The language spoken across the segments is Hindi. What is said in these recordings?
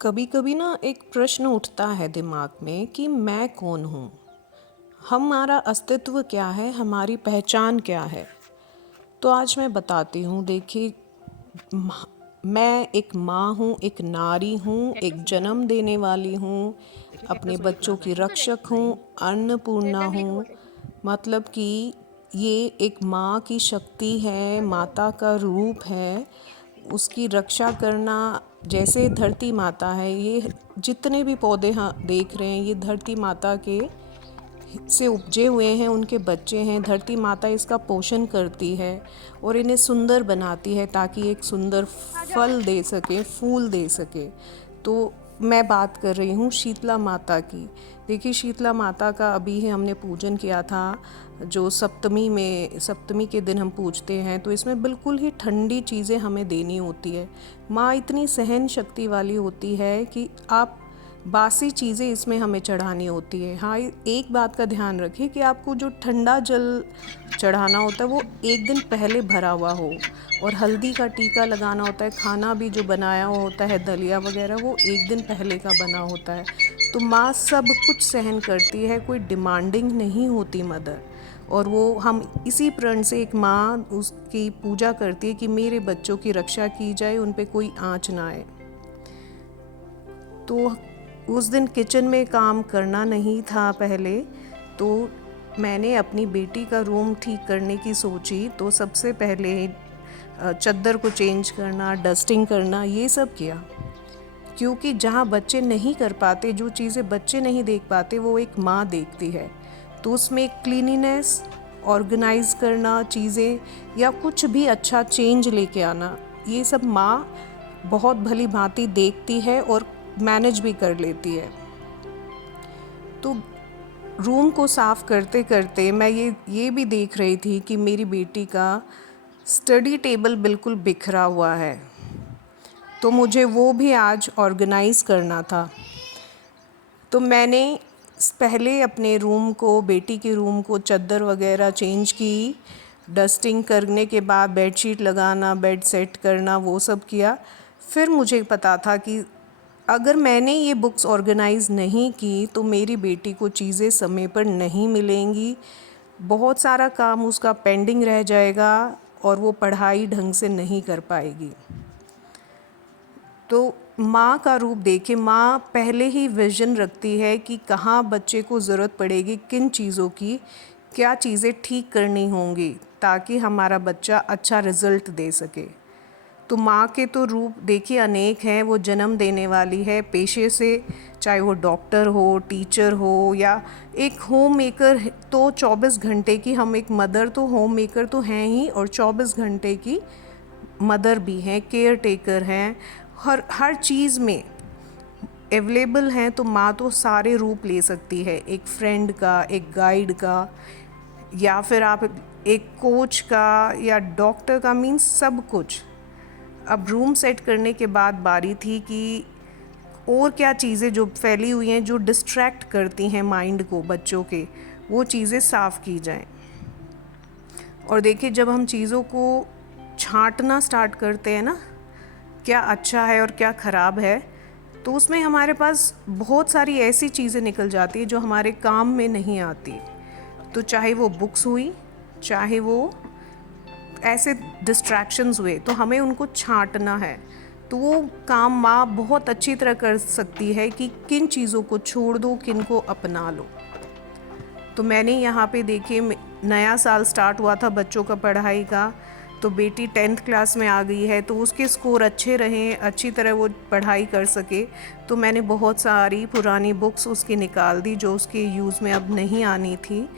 कभी कभी ना एक प्रश्न उठता है दिमाग में कि मैं कौन हूँ। हमारा अस्तित्व क्या है, हमारी पहचान क्या है। तो आज मैं बताती हूँ। देखिए, मैं एक माँ हूँ, एक नारी हूँ, एक जन्म देने वाली हूँ, अपने बच्चों की रक्षक हूँ, अन्नपूर्णा हूँ। मतलब कि ये एक माँ की शक्ति है, माता का रूप है। उसकी रक्षा करना, जैसे धरती माता है, ये जितने भी पौधे हाँ देख रहे हैं, ये धरती माता के से उपजे हुए हैं, उनके बच्चे हैं। धरती माता इसका पोषण करती है और इन्हें सुंदर बनाती है ताकि एक सुंदर फल दे सके, फूल दे सके। तो मैं बात कर रही हूँ शीतला माता की। देखिए, शीतला माता का अभी ही हमने पूजन किया था, जो सप्तमी के दिन हम पूजते हैं। तो इसमें बिल्कुल ही ठंडी चीज़ें हमें देनी होती है। माँ इतनी सहन शक्ति वाली होती है कि आप बासी चीज़ें इसमें हमें चढ़ानी होती है। हाँ, एक बात का ध्यान रखिए कि आपको जो ठंडा जल चढ़ाना होता है वो एक दिन पहले भरा हुआ हो, और हल्दी का टीका लगाना होता है। खाना भी जो बनाया हुआ होता है, दलिया वगैरह, वो एक दिन पहले का बना होता है। तो माँ सब कुछ सहन करती है, कोई डिमांडिंग नहीं होती मदर। और वो हम इसी प्रण से एक माँ उसकी पूजा करती है कि मेरे बच्चों की रक्षा की जाए, उन पे कोई आँच ना आए। तो उस दिन किचन में काम करना नहीं था पहले। तो मैंने अपनी बेटी का रूम ठीक करने की सोची। तो सबसे पहले चद्दर को चेंज करना, डस्टिंग करना, ये सब किया। क्योंकि जहाँ बच्चे नहीं कर पाते, जो चीज़ें बच्चे नहीं देख पाते, वो एक माँ देखती है। तो उसमें क्लीनिनेस, ऑर्गेनाइज करना चीज़ें, या कुछ भी अच्छा चेंज लेके आना, ये सब माँ बहुत भली भांति देखती है और मैनेज भी कर लेती है। तो रूम को साफ़ करते करते मैं ये भी देख रही थी कि मेरी बेटी का स्टडी टेबल बिल्कुल बिखरा हुआ है। तो मुझे वो भी आज ऑर्गेनाइज़ करना था। तो मैंने पहले अपने रूम को, बेटी के रूम को, चद्दर वगैरह चेंज की। डस्टिंग करने के बाद बेडशीट लगाना, बेड सेट करना, वो सब किया। फिर मुझे पता था कि अगर मैंने ये बुक्स ऑर्गेनाइज़ नहीं की तो मेरी बेटी को चीज़ें समय पर नहीं मिलेंगी, बहुत सारा काम उसका पेंडिंग रह जाएगा और वो पढ़ाई ढंग से नहीं कर पाएगी। तो माँ का रूप देखे, माँ पहले ही विज़न रखती है कि कहाँ बच्चे को ज़रूरत पड़ेगी, किन चीज़ों की, क्या चीज़ें ठीक करनी होंगी ताकि हमारा बच्चा अच्छा रिज़ल्ट दे सके। तो माँ के तो रूप देखिए अनेक हैं। वो जन्म देने वाली है पेशे से, चाहे वो डॉक्टर हो, टीचर हो, या एक होम मेकर। तो 24 घंटे की हम एक मदर, तो होम मेकर तो हैं ही, और 24 घंटे की मदर भी हैं, केयर टेकर हैं, हर चीज़ में अवेलेबल हैं। तो माँ तो सारे रूप ले सकती है, एक फ्रेंड का, एक गाइड का, या फिर आप एक कोच का, या डॉक्टर का, मीन्स सब कुछ। अब रूम सेट करने के बाद बारी थी कि और क्या चीज़ें जो फैली हुई हैं, जो डिस्ट्रैक्ट करती हैं माइंड को बच्चों के, वो चीज़ें साफ़ की जाएं। और देखिए, जब हम चीज़ों को छांटना स्टार्ट करते हैं ना, क्या अच्छा है और क्या ख़राब है, तो उसमें हमारे पास बहुत सारी ऐसी चीज़ें निकल जाती हैं जो हमारे काम में नहीं आती। तो चाहे वो बुक्स हुई, चाहे वो ऐसे डिस्ट्रैक्शंस हुए, तो हमें उनको छांटना है। तो वो काम माँ बहुत अच्छी तरह कर सकती है कि किन चीज़ों को छोड़ दो, किन को अपना लो। तो मैंने यहाँ पे देखिए, नया साल स्टार्ट हुआ था बच्चों का पढ़ाई का। तो बेटी 10th क्लास में आ गई है, तो उसके स्कोर अच्छे रहें, अच्छी तरह वो पढ़ाई कर सके। तो मैंने बहुत सारी पुरानी बुक्स उसकी निकाल दी जो उसके यूज़ में अब नहीं आनी थी,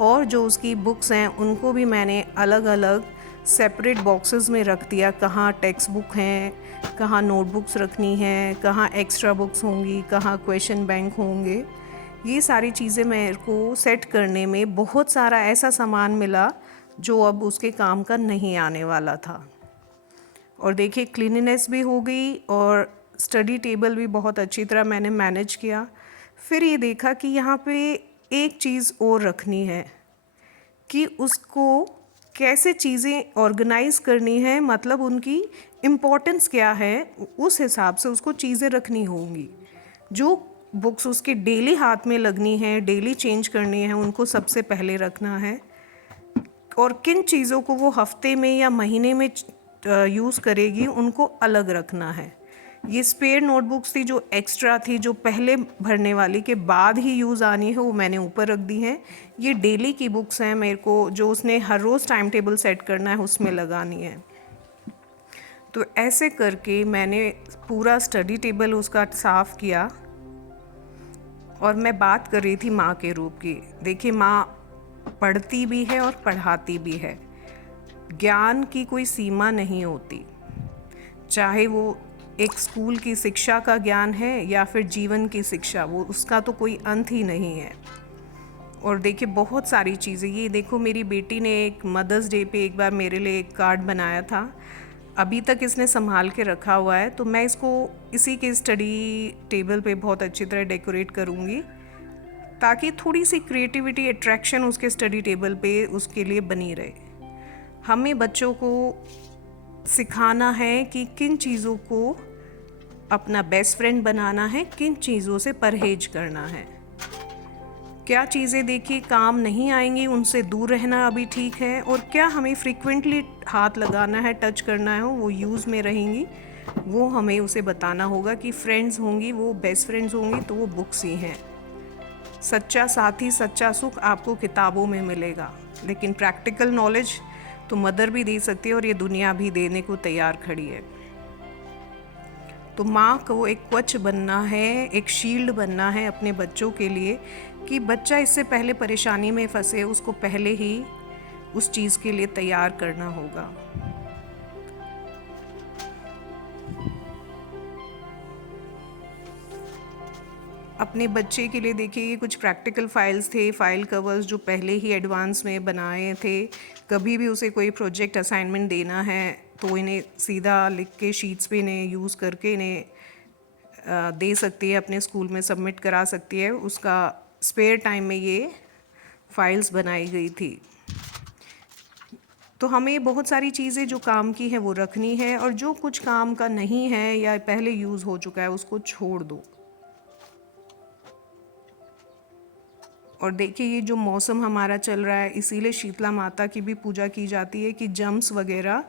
और जो उसकी बुक्स हैं उनको भी मैंने अलग अलग सेपरेट बॉक्सेस में रख दिया। कहाँ टेक्स्ट बुक हैं, कहाँ नोटबुक्स रखनी है, कहाँ एक्स्ट्रा बुक्स होंगी, कहाँ क्वेश्चन बैंक होंगे। ये सारी चीज़ें मेरे को सेट करने में बहुत सारा ऐसा सामान मिला जो अब उसके काम का नहीं आने वाला था। और देखिए, क्लीनिनेस भी हो गई और स्टडी टेबल भी बहुत अच्छी तरह मैंने मैनेज किया। फिर ये देखा कि यहाँ पे एक चीज़ और रखनी है कि उसको कैसे चीज़ें ऑर्गेनाइज़ करनी है, मतलब उनकी इम्पोर्टेंस क्या है उस हिसाब से उसको चीज़ें रखनी होंगी। जो बुक्स उसके डेली हाथ में लगनी है, डेली चेंज करनी है, उनको सबसे पहले रखना है। और किन चीज़ों को वो हफ्ते में या महीने में यूज़ करेगी उनको अलग रखना है। ये स्पेयर नोटबुक्स थी जो एक्स्ट्रा थी, जो पहले भरने वाली के बाद ही यूज़ आनी है, वो मैंने ऊपर रख दी हैं। ये डेली की बुक्स हैं, मेरे को जो उसने हर रोज़ टाइम टेबल सेट करना है उसमें लगानी है। तो ऐसे करके मैंने पूरा स्टडी टेबल उसका साफ़ किया। और मैं बात कर रही थी माँ के रूप की। देखिए, माँ पढ़ती भी है और पढ़ाती भी है। ज्ञान की कोई सीमा नहीं होती, चाहे वो एक स्कूल की शिक्षा का ज्ञान है या फिर जीवन की शिक्षा, वो उसका तो कोई अंत ही नहीं है। और देखिए बहुत सारी चीज़ें, ये देखो मेरी बेटी ने एक मदर्स डे पे एक बार मेरे लिए एक कार्ड बनाया था, अभी तक इसने संभाल के रखा हुआ है। तो मैं इसको इसी के स्टडी टेबल पे बहुत अच्छी तरह डेकोरेट करूँगी ताकि थोड़ी सी क्रिएटिविटी, अट्रैक्शन उसके स्टडी टेबल पे उसके लिए बनी रहे। हमें बच्चों को सिखाना है कि किन चीज़ों को अपना बेस्ट फ्रेंड बनाना है, किन चीज़ों से परहेज करना है। क्या चीज़ें देखिए काम नहीं आएंगी उनसे दूर रहना अभी ठीक है, और क्या हमें फ्रीक्वेंटली हाथ लगाना है, टच करना है, वो यूज़ में रहेंगी, वो हमें उसे बताना होगा कि फ्रेंड्स होंगी, वो बेस्ट फ्रेंड्स होंगी तो वो बुक्स ही हैं। सच्चा साथी, सच्चा सुख आपको किताबों में मिलेगा, लेकिन प्रैक्टिकल नॉलेज तो मदर भी दे सकती है और ये दुनिया भी देने को तैयार खड़ी है। तो माँ को एक कवच बनना है, एक शील्ड बनना है अपने बच्चों के लिए कि बच्चा इससे पहले परेशानी में फंसे, उसको पहले ही उस चीज़ के लिए तैयार करना होगा। अपने बच्चे के लिए देखिए ये कुछ प्रैक्टिकल फाइल्स थे, फाइल कवर्स जो पहले ही एडवांस में बनाए थे। कभी भी उसे कोई प्रोजेक्ट असाइनमेंट देना है तो इन्हें सीधा लिख के शीट्स पे इन्हें यूज़ करके इन्हें दे सकती है, अपने स्कूल में सबमिट करा सकती है। उसका स्पेयर टाइम में ये फाइल्स बनाई गई थी। तो हमें बहुत सारी चीज़ें जो काम की हैं वो रखनी है, और जो कुछ काम का नहीं है या पहले यूज़ हो चुका है उसको छोड़ दो। और देखिए ये जो मौसम हमारा चल रहा है, इसीलिए शीतला माता की भी पूजा की जाती है कि जम्स वगैरह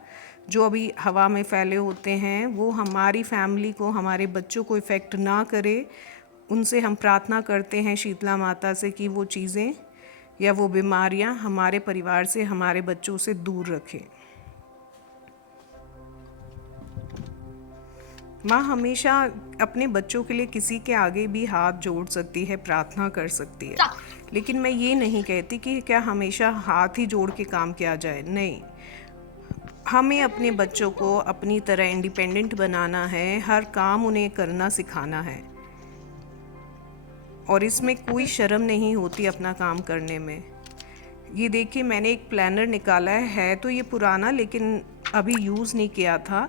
जो अभी हवा में फैले होते हैं वो हमारी फैमिली को, हमारे बच्चों को इफ़ेक्ट ना करे। उनसे हम प्रार्थना करते हैं शीतला माता से कि वो चीज़ें या वो बीमारियां हमारे परिवार से, हमारे बच्चों से दूर रखें। माँ हमेशा अपने बच्चों के लिए किसी के आगे भी हाथ जोड़ सकती है, प्रार्थना कर सकती है, लेकिन मैं ये नहीं कहती कि क्या हमेशा हाथ ही जोड़ के काम किया जाए। नहीं, हमें अपने बच्चों को अपनी तरह इंडिपेंडेंट बनाना है, हर काम उन्हें करना सिखाना है, और इसमें कोई शर्म नहीं होती अपना काम करने में। ये देखिए मैंने एक प्लानर निकाला है, तो ये पुराना लेकिन अभी यूज़ नहीं किया था।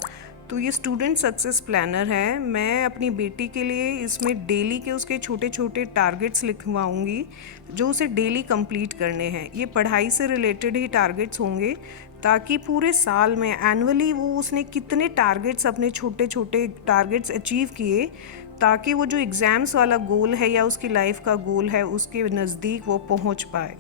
तो ये स्टूडेंट सक्सेस प्लानर है। मैं अपनी बेटी के लिए इसमें डेली के उसके छोटे छोटे टारगेट्स लिखवाऊंगी जो उसे डेली कंप्लीट करने हैं। ये पढ़ाई से रिलेटेड ही टारगेट्स होंगे ताकि पूरे साल में एनुअली वो उसने कितने टारगेट्स, अपने छोटे छोटे टारगेट्स अचीव किए, ताकि वो जो एग्ज़ाम्स वाला गोल है या उसकी लाइफ का गोल है उसके नज़दीक वो पहुंच पाए।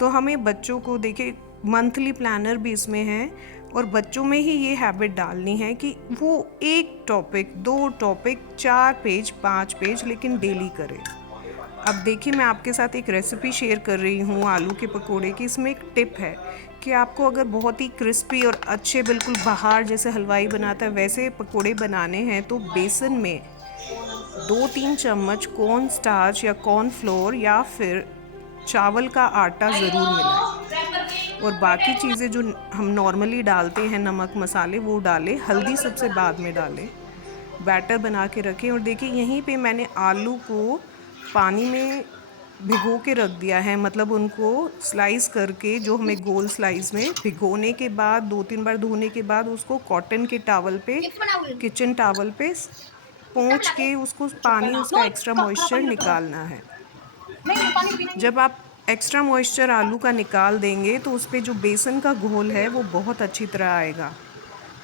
तो हमें बच्चों को देखिए मंथली प्लानर भी इसमें है, और बच्चों में ही ये हैबिट डालनी है कि वो एक टॉपिक, 2 टॉपिक, 4 पेज, 5 पेज लेकिन डेली करें। अब देखिए मैं आपके साथ एक रेसिपी शेयर कर रही हूँ आलू के पकोड़े की। इसमें एक टिप है कि आपको अगर बहुत ही क्रिस्पी और अच्छे, बिल्कुल बाहर जैसे हलवाई बनाता है वैसे पकोड़े बनाने हैं तो बेसन में 2-3 चम्मच कॉर्न स्टार्च या कॉर्न फ्लोर या फिर चावल का आटा ज़रूर मिलाएं, और बाकी चीज़ें जो हम नॉर्मली डालते हैं, नमक मसाले, वो डालें, हल्दी सबसे बाद में डालें। बैटर बना के रखें। और देखिए यहीं पे मैंने आलू को पानी में भिगो के रख दिया है, मतलब उनको स्लाइस करके, जो हमें गोल स्लाइस में भिगोने के बाद 2-3 बार धोने के बाद उसको कॉटन के टावल पे, किचन टावल पे पोंछ के उसको पानी, उसका एक्स्ट्रा मॉइस्चर निकालना है। जब आप एक्स्ट्रा मॉइस्चर आलू का निकाल देंगे तो उस पर जो बेसन का घोल है वो बहुत अच्छी तरह आएगा।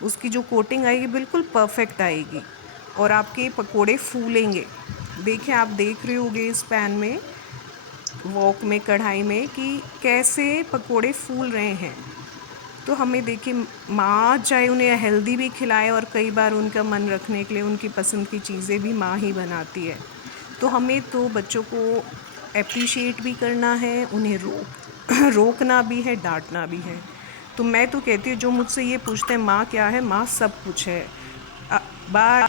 उसकी जो कोटिंग आएगी बिल्कुल परफेक्ट आएगी और आपके पकोड़े फूलेंगे। देखिए, आप देख रहे होंगे इस पैन में, वॉक में, कढ़ाई में कि कैसे पकोड़े फूल रहे हैं। तो हमें देखिए, माँ चाहे उन्हें हेल्दी भी खिलाए और कई बार उनका मन रखने के लिए उनकी पसंद की चीज़ें भी माँ ही बनाती है। तो हमें तो बच्चों को एप्रिशिएट भी करना है, उन्हें रोकना भी है, डांटना भी है। तो मैं तो कहती हूँ, जो मुझसे ये पूछते हैं माँ क्या है, माँ सब कुछ है। बाय।